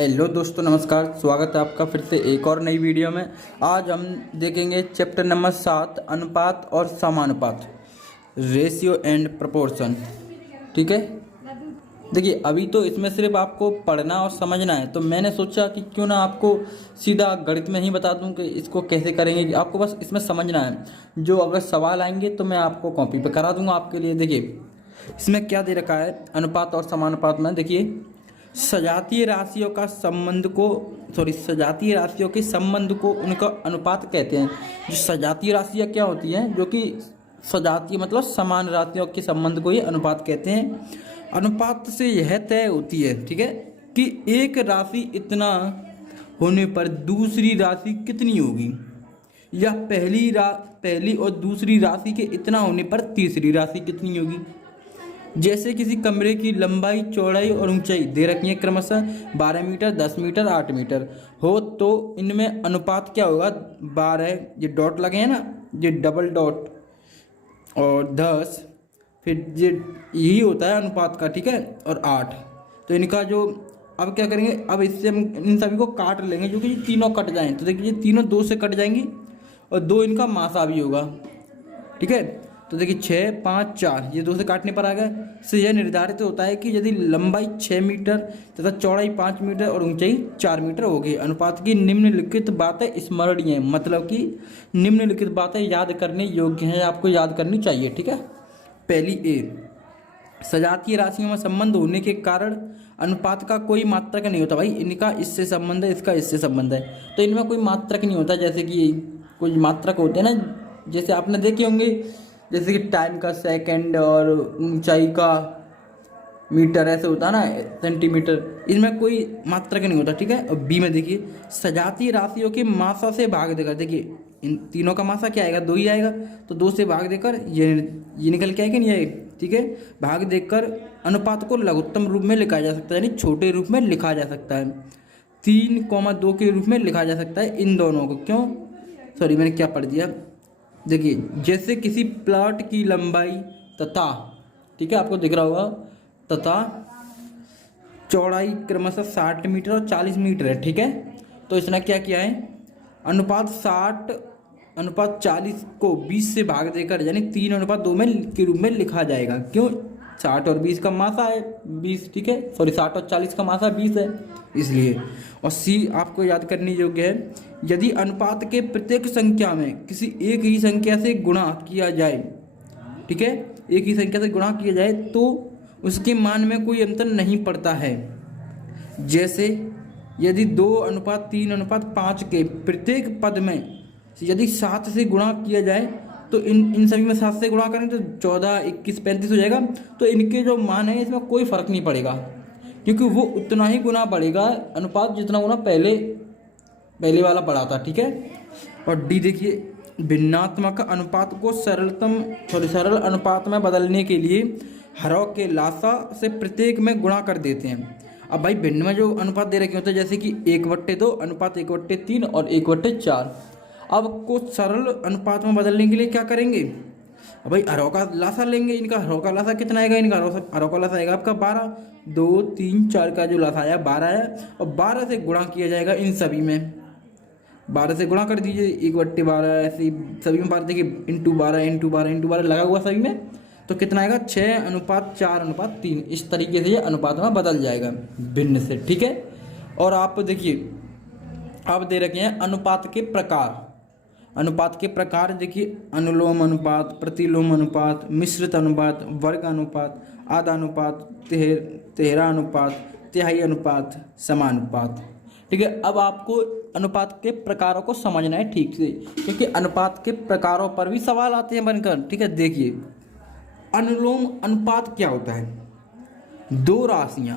Hello दोस्तों, नमस्कार। स्वागत है आपका फिर से एक और नई वीडियो में। आज हम देखेंगे चैप्टर नंबर 7, अनुपात और समानुपात, रेशियो एंड प्रोपोर्शन। ठीक है, देखिए अभी तो इसमें सिर्फ आपको पढ़ना और समझना है, तो मैंने सोचा कि क्यों ना आपको सीधा गणित में ही बता दूं कि इसको कैसे करेंगे। कि आपको बस इसमें समझना है, जो अगर सवाल आएंगे तो मैं आपको कॉपी पे करा दूंगा आपके लिए। देखिए इसमें क्या दे रखा है अनुपात और समानुपात में। देखिए सजातीय राशियों का संबंध को सजातीय राशियों के संबंध को उनका अनुपात कहते हैं। जो सजातीय राशियाँ क्या होती हैं, जो कि सजातीय मतलब समान राशियों के संबंध को ही अनुपात कहते हैं। अनुपात से यह तय होती है, ठीक है, कि एक राशि इतना होने पर दूसरी राशि कितनी होगी, या पहली और दूसरी राशि के इतना होने पर तीसरी राशि कितनी होगी। जैसे किसी कमरे की लंबाई, चौड़ाई और ऊंचाई दे रखी है क्रमशः 12 मीटर, 10 मीटर, 8 मीटर हो, तो इनमें अनुपात क्या होगा। 12 ये डॉट लगे हैं ना, ये डबल डॉट, और 10 फिर ये यही होता है अनुपात का, ठीक है, और 8। तो इनका जो अब क्या करेंगे, अब इससे हम इन सभी को काट लेंगे, जो कि ये तीनों कट जाएँ। तो देखिए ये तीनों 2 से कट जाएंगी और 2 इनका मासा भी होगा, ठीक है। तो देखिए 6, 5, 4 ये 2 से काटने पर आ गए। से यह निर्धारित होता है कि यदि लंबाई 6 मीटर तथा चौड़ाई 5 मीटर और ऊंचाई 4 मीटर होगी। अनुपात की निम्नलिखित बातें स्मरणीय है, मतलब कि निम्नलिखित बातें याद करने योग्य हैं, आपको याद करनी चाहिए, ठीक है। पहली ए, सजातीय राशियों में संबंध होने के कारण अनुपात का कोई मात्रक नहीं होता। भाई इनका इससे संबंध है, इसका इससे संबंध है, तो इनमें कोई मात्रक नहीं होता। जैसे कि कुछ मात्रक होते हैं ना, जैसे आपने देखे होंगे, जैसे कि टाइम का सेकंड और ऊंचाई का मीटर, ऐसे होता है ना, सेंटीमीटर। इनमें कोई मात्रक नहीं होता, ठीक है। और बी में देखिए सजातीय राशियों के मासा से भाग देकर, देखिए इन तीनों का मासा क्या आएगा, 2 ही आएगा, तो 2 से भाग देकर ये निकल के आएगा, नहीं आएगा, ठीक है। भाग देकर अनुपात को लघुत्तम रूप में लिखा जा सकता है, यानी छोटे रूप में लिखा जा सकता है। 3,2 के रूप में लिखा जा सकता है इन दोनों को। क्यों, सॉरी मैंने क्या पढ़ दिया। देखिए जैसे किसी प्लॉट की लंबाई तथा, ठीक है, आपको दिख रहा होगा, तथा चौड़ाई क्रमशः 60 मीटर और 40 मीटर है, ठीक है। तो इसने क्या किया है, अनुपात 40 को 20 से भाग देकर, यानी 3:2 में के रूप में लिखा जाएगा। क्यों, 60 और 20 का मासा है 20, ठीक है, सॉरी 60 और 40 का मासा 20 है, इसलिए। और सी आपको याद करनी योग्य है, यदि अनुपात के प्रत्येक संख्या में किसी एक ही संख्या से गुणा किया जाए, ठीक है, एक ही संख्या से गुणा किया जाए, तो उसके मान में कोई अंतर नहीं पड़ता है। जैसे यदि 2:3:5 के प्रत्येक पद में यदि 7 से गुणा किया जाए, तो इन सभी में 7 से गुणा करें तो 14, 21, 35 हो जाएगा। तो इनके जो मान है इसमें कोई फर्क नहीं पड़ेगा, क्योंकि वो उतना ही गुना बढ़ेगा अनुपात जितना गुना पहले वाला बढ़ा था, ठीक है। और डी देखिए, भिन्नात्मक अनुपात को सरल अनुपात में बदलने के लिए हरों के लासा से प्रत्येक में गुणा कर देते हैं। अब भाई भिन्न में जो अनुपात दे रखे होते हैं, जैसे कि 1/2 अनुपात 1/3 और 1/4। अब को सरल अनुपात में बदलने के लिए क्या करेंगे, अब भाई हरों का लासा लेंगे। इनका हरों का लासा कितना आएगा, इनका हरों का लासा आएगा आपका 12, 2, 3, 4 का जो लासा आया 12 आया, और 12 से गुणा किया जाएगा इन सभी में। 12 से गुणा कर दीजिए, 1/12 ऐसे सभी में 12, देखिए इंटू 12 लगा हुआ सभी में, तो कितना आएगा 6:4:3। इस तरीके से ये अनुपात में बदल जाएगा भिन्न से, ठीक है। और आप देखिए आप दे रखे हैं अनुपात के प्रकार। अनुपात के प्रकार देखिए, अनुलोम अनुपात, प्रतिलोम अनुपात, मिश्रित अनुपात, वर्ग अनुपात, आधा अनुपात, तिहरा अनुपात, तिहाई अनुपात, समानुपात, ठीक है। अब आपको अनुपात के प्रकारों को समझना है ठीक से, क्योंकि अनुपात के प्रकारों पर भी सवाल आते हैं बनकर, ठीक है। देखिए अनुलोम अनुपात क्या होता है, 2 राशियां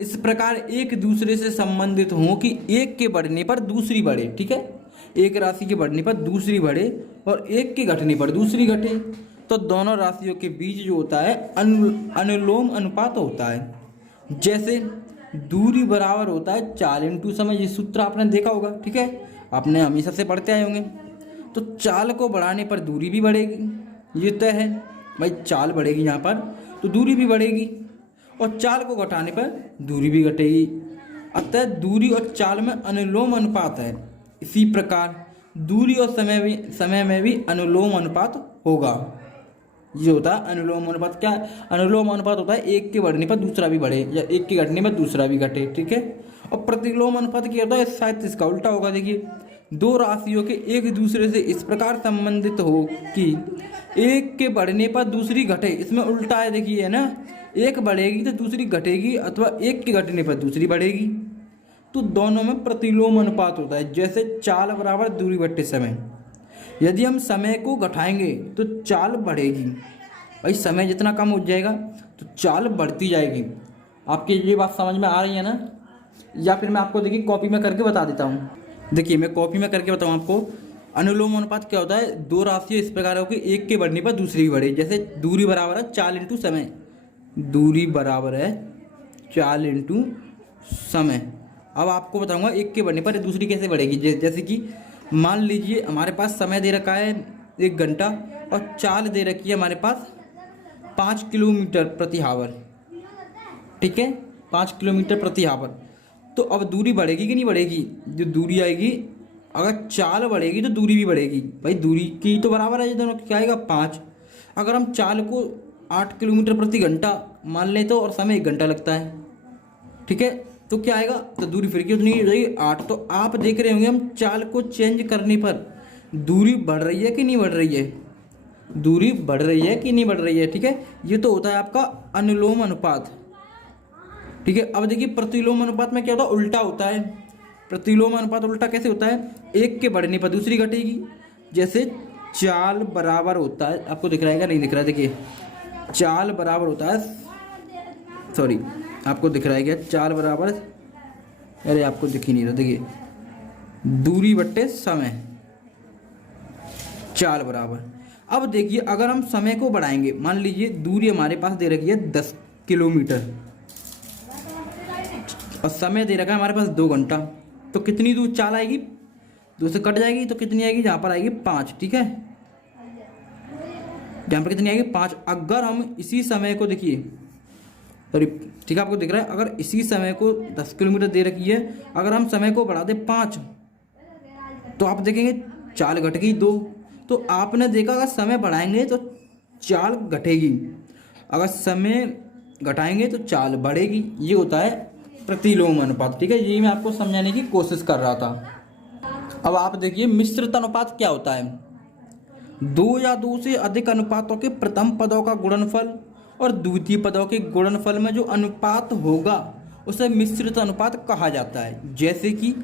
इस प्रकार एक दूसरे से संबंधित हों कि एक के बढ़ने पर दूसरी बढ़े, ठीक है। एक राशि के बढ़ने पर दूसरी बढ़े और एक के घटने पर दूसरी घटे, तो दोनों राशियों के बीच जो होता है अनुलोम अनुपात होता है। जैसे दूरी बराबर होता है 4 × समय, ये सूत्र आपने देखा होगा, ठीक है, आपने हमेशा से पढ़ते आए होंगे। तो चाल को बढ़ाने पर दूरी भी बढ़ेगी, ये तय है भाई। चाल बढ़ेगी यहाँ पर तो दूरी भी बढ़ेगी, और चाल को घटाने पर दूरी भी घटेगी। अतः दूरी और चाल में अनुलोम अनुपात है। इसी प्रकार दूरी और समय में भी अनुलोम अनुपात होगा। ये होता है अनुलोम अनुपात। क्या है? अनुलोम अनुपात होता है एक के बढ़ने पर दूसरा भी बढ़े या एक के घटने पर दूसरा भी घटे, ठीक है। और प्रतिलोम अनुपात क्या होता है? शायद इसका उल्टा होगा। देखिए, दो राशियों के एक दूसरे से इस प्रकार संबंधित हो कि एक के बढ़ने पर दूसरी घटे। इसमें उल्टा है, देखिए, है ना, एक बढ़ेगी तो दूसरी घटेगी अथवा एक के घटने पर दूसरी बढ़ेगी। तो दोनों में प्रतिलोम अनुपात होता है। जैसे चाल बराबर दूरी बट्टे समय। यदि हम समय को घटाएंगे तो चाल बढ़ेगी। भाई समय जितना कम हो जाएगा तो चाल बढ़ती जाएगी। आपकी ये बात समझ में आ रही है ना? या फिर मैं आपको देखिए कॉपी में करके बता देता हूँ। देखिए मैं कॉपी में करके बताऊँ आपको। अनुलोम अनुपात क्या होता है? दो राशियाँ इस प्रकार हो कि एक के बढ़ने पर दूसरी भी बढ़े। जैसे दूरी बराबर है चाल इंटू समय। दूरी बराबर है चाल इंटू समय। अब आपको बताऊंगा एक के बढ़ने पर दूसरी कैसे बढ़ेगी। जैसे कि मान लीजिए हमारे पास समय दे रखा है 1 घंटा और चाल दे रखी है हमारे पास 5 किलोमीटर प्रति आवर, ठीक है, 5 किलोमीटर प्रति आवर। तो अब दूरी बढ़ेगी कि नहीं बढ़ेगी? जो दूरी आएगी, अगर चाल बढ़ेगी तो दूरी भी बढ़ेगी। भाई दूरी की तो बराबर है, ये दोनों क्या आएगा 5। अगर हम चाल को 8 किलोमीटर प्रति घंटा मान लें तो, और समय 1 घंटा लगता है, ठीक है, तो क्या आएगा? तो दूरी फिर की उतनी हो जाएगी 8। तो आप देख रहे होंगे हम चाल को चेंज करने पर दूरी बढ़ रही है कि नहीं बढ़ रही है? दूरी बढ़ रही है कि नहीं बढ़ रही है, ठीक है। ये तो होता है आपका अनुलोम अनुपात, ठीक है। अब देखिए प्रतिलोम अनुपात में क्या होता है? उल्टा होता है। प्रतिलोम अनुपात उल्टा कैसे होता है? एक के बढ़ने पर दूसरी घटेगी। जैसे चाल बराबर होता है, आपको दिख रहा है क्या? नहीं दिख रहा है, देखिए चाल बराबर होता है, सॉरी आपको दिख रहा है क्या? चाल बराबर, अरे आपको दिख ही नहीं रहा, देखिए दूरी बट्टे समय, चाल बराबर। अब देखिए अगर हम समय को बढ़ाएंगे, मान लीजिए दूरी हमारे पास दे रखी है 10 किलोमीटर और समय दे रखा है हमारे पास 2 घंटा, तो कितनी दूर चाल आएगी? 2 से कट जाएगी तो कितनी आएगी? यहाँ पर आएगी 5, ठीक है, यहाँ पर कितनी आएगी? 5। अगर हम इसी समय को देखिए, सॉरी, ठीक है, आपको दिख रहा है, अगर इसी समय को 10 किलोमीटर दे रखी है, अगर हम समय को बढ़ा दें 5 तो आप देखेंगे चाल घट गई 2। तो आपने देखा अगर समय बढ़ाएंगे तो चाल घटेगी, अगर समय घटाएंगे तो चाल बढ़ेगी। ये होता है प्रतिलोम अनुपात, ठीक है। यही मैं आपको समझाने की कोशिश कर रहा था। अब आप देखिए मिश्रित अनुपात क्या होता है? 2 या 2 से अधिक अनुपातों के प्रथम पदों का गुणनफल और द्वितीय पदों के गुणनफल में जो अनुपात होगा उसे मिश्रित अनुपात कहा जाता है। जैसे कि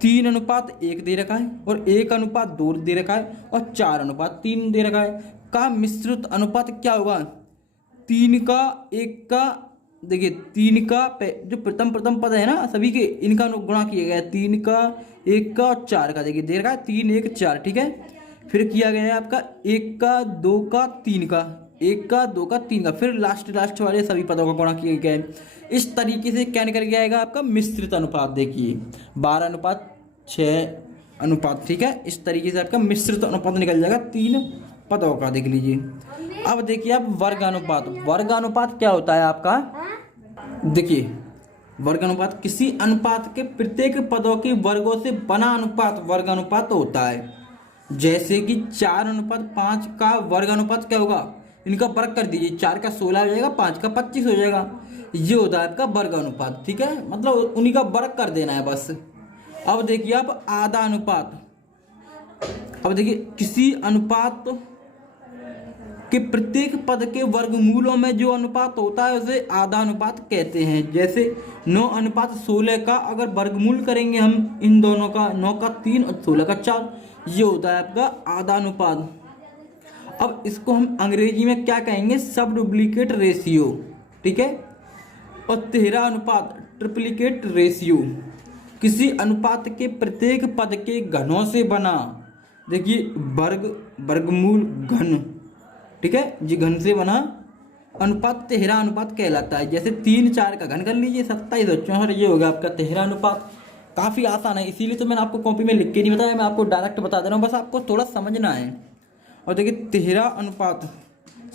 3:1 दे रखा है और 1:2 दे रखा है और 4:3 दे रखा है, का मिश्रित अनुपात क्या होगा? 3 का 1 का, देखिए 3 का जो प्रथम पद है ना सभी के, इनका गुणा किया गया है 3 का 1 का और 4 का, देखिए दे रखा है 3 1 4, ठीक है। फिर किया गया है आपका 1 का 2 का 3 का, 1 का 2 का 3 का, फिर लास्ट वाले सभी पदों का गुणा किया गया है। इस तरीके से क्या निकल के आएगा आपका मिश्रित अनुपात? देखिए 12:6 ठीक है, इस तरीके से आपका मिश्रित अनुपात निकल जाएगा 3 पदों का, देख लीजिए। अब देखिए आप वर्ग अनुपात। वर्ग अनुपात क्या होता है आपका? देखिए वर्ग अनुपात किसी अनुपात के प्रत्येक पदों के वर्गों से बना अनुपात वर्ग अनुपात होता है। जैसे कि 4:5 का वर्ग अनुपात क्या होगा? इनका वर्ग कर दीजिए, 4 का 16 हो जाएगा, 5 का 25 हो जाएगा। ये होता है आपका वर्ग अनुपात, ठीक है, मतलब उन्हीं का वर्ग कर देना है बस। अब देखिए आप आधा अनुपात। अब देखिए किसी अनुपात के प्रत्येक पद के वर्गमूलों में जो अनुपात होता है उसे आधा अनुपात कहते हैं। जैसे 9:16 का अगर वर्गमूल करेंगे हम इन दोनों का, 9 का 3 और 16 का 4, ये होता है आपका आधा अनुपात। अब इसको हम अंग्रेजी में क्या कहेंगे? सब डुप्लीकेट रेशियो, ठीक है। और 13 अनुपात ट्रिप्लिकेट रेशियो, किसी अनुपात के प्रत्येक पद के घनों से बना, देखिए वर्गमूल घन, ठीक है जी, घन से बना अनुपात 13 अनुपात कहलाता है। जैसे 3 4 का घन कर लीजिए 27 और 64, ये हो गया आपका 13 अनुपात। काफ़ी आसान है, इसीलिए तो मैंने आपको कॉपी में लिख के नहीं बताया, मैं आपको डायरेक्ट बता दे रहा हूँ, बस आपको थोड़ा समझना है। और देखिए 13 अनुपात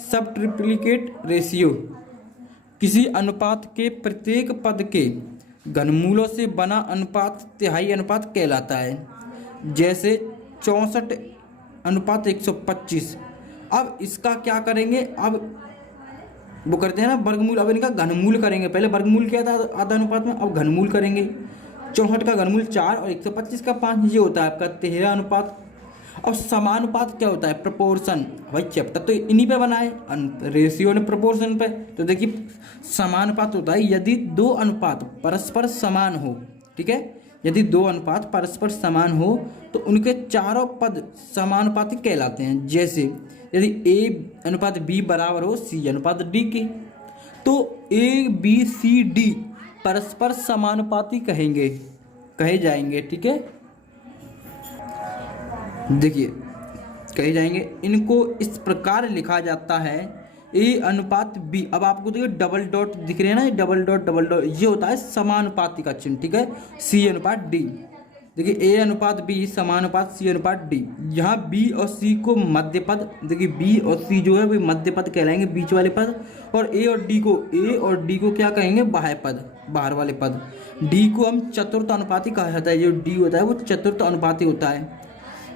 सब ट्रिप्लिकेट रेशियो, किसी अनुपात के प्रत्येक पद के घनमूलों से बना अनुपात तिहाई अनुपात कहलाता है, जैसे 64:125। अब इसका क्या करेंगे, अब वो करते हैं ना वर्गमूल, अब इनका घनमूल करेंगे। पहले वर्गमूल किया था आधा अनुपात में, अब घनमूल करेंगे। 64 का घनमूल 4 और 125 का 5, ये होता है आपका तिहरा अनुपात। अब समानुपात क्या होता है, प्रोपोर्शन। भाई चैप्टर तो इन्हीं पे बना है, रेशियो ने प्रोपोर्शन पे। तो देखिए समानुपात होता है यदि दो अनुपात परस्पर समान हो, ठीक है, यदि दो अनुपात परस्पर समान हो तो उनके चारों पद समानुपाती कहलाते हैं। जैसे यदि ए अनुपात बी बराबर हो सी अनुपात डी के, तो ए बी सी डी परस्पर समानुपाती कहे जाएंगे, ठीक है। देखिए कहे जाएंगे, इनको इस प्रकार लिखा जाता है ए अनुपात बी। अब आपको देखिए डबल डॉट दिख रहे हैं ना, डबल डॉट, ये होता है समानुपाती का चिन्ह, ठीक है। सी अनुपात डी, देखिए ए अनुपात बी समानुपात सी अनुपात डी। यहाँ बी और सी को मध्य पद, देखिए बी और सी जो है वो मध्य पद कहलाएंगे, बीच वाले पद। और ए और डी को क्या कहेंगे, बाह्य पद, बाहर वाले पद। डी को हम चतुर्थ अनुपाती कहा जाता है, जो डी होता है वो चतुर्थ अनुपाती होता है।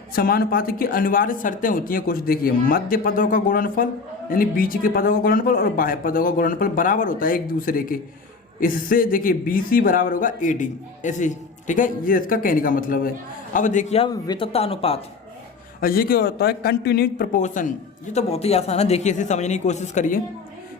समानुपाती की अनिवार्य शर्तें होती हैं कुछ, देखिए मध्य पदों का गुणनफल यानी बीच के पदों का गुणनफल और बाह्य पदों का गुणनफल बराबर होता है एक दूसरे के। इससे देखिए BC बराबर होगा AD, ऐसे, ठीक है, ये इसका कहने का मतलब है। अब देखिए अब वितता अनुपात, और ये क्या होता है, कंटिन्यूस प्रोपोर्शन। ये तो बहुत ही आसान है, देखिए इसे समझने की कोशिश करिए।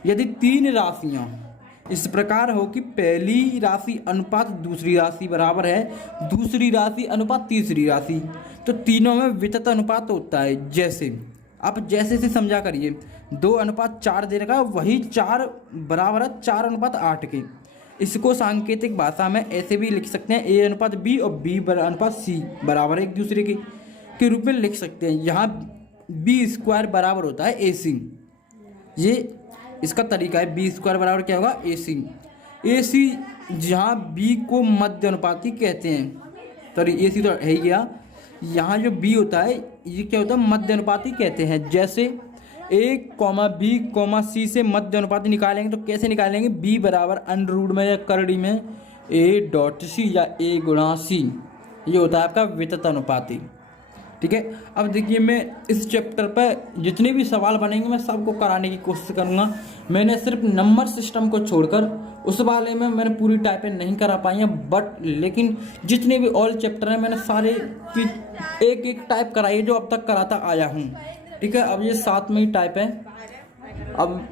यदि तीन राशियाँ इस प्रकार हो कि पहली राशि अनुपात दूसरी राशि बराबर है, दूसरी राशि अनुपात तीसरी राशि, तो तीनों में वितत अनुपात होता है। जैसे आप जैसे से समझा करिए, 2:4 दे रखा है, वही 4 बराबर है 4:8 के। इसको सांकेतिक भाषा में ऐसे भी लिख सकते हैं, A अनुपात B और B अनुपात C बराबर एक दूसरे के रूप में लिख सकते हैं। यहाँ B² बराबर होता है AC, ये इसका तरीका है। B² बराबर क्या होगा, AC जहाँ B को मध्य अनुपाती कहते हैं, तो AC तो है ही गया। यहाँ जो B होता है ये क्या होता है, मध्य अनुपाती कहते हैं। जैसे A, B, C से मध्य अनुपाती निकालेंगे तो कैसे निकालेंगे, B बराबर √ में या करड़ी में A.C या A गुणा C, ये होता है आपका वितत अनुपाती, ठीक है। अब देखिए मैं इस चैप्टर पर जितने भी सवाल बनेंगे मैं सबको कराने की कोशिश करूँगा। मैंने सिर्फ नंबर सिस्टम को छोड़कर उस वाले में मैंने पूरी टाइपें नहीं करा पाई हैं, बट लेकिन जितने भी ऑल चैप्टर हैं मैंने सारे की एक एक टाइप कराई है जो अब तक कराता आया हूँ, ठीक है। अब ये 7 में ही टाइप है। अब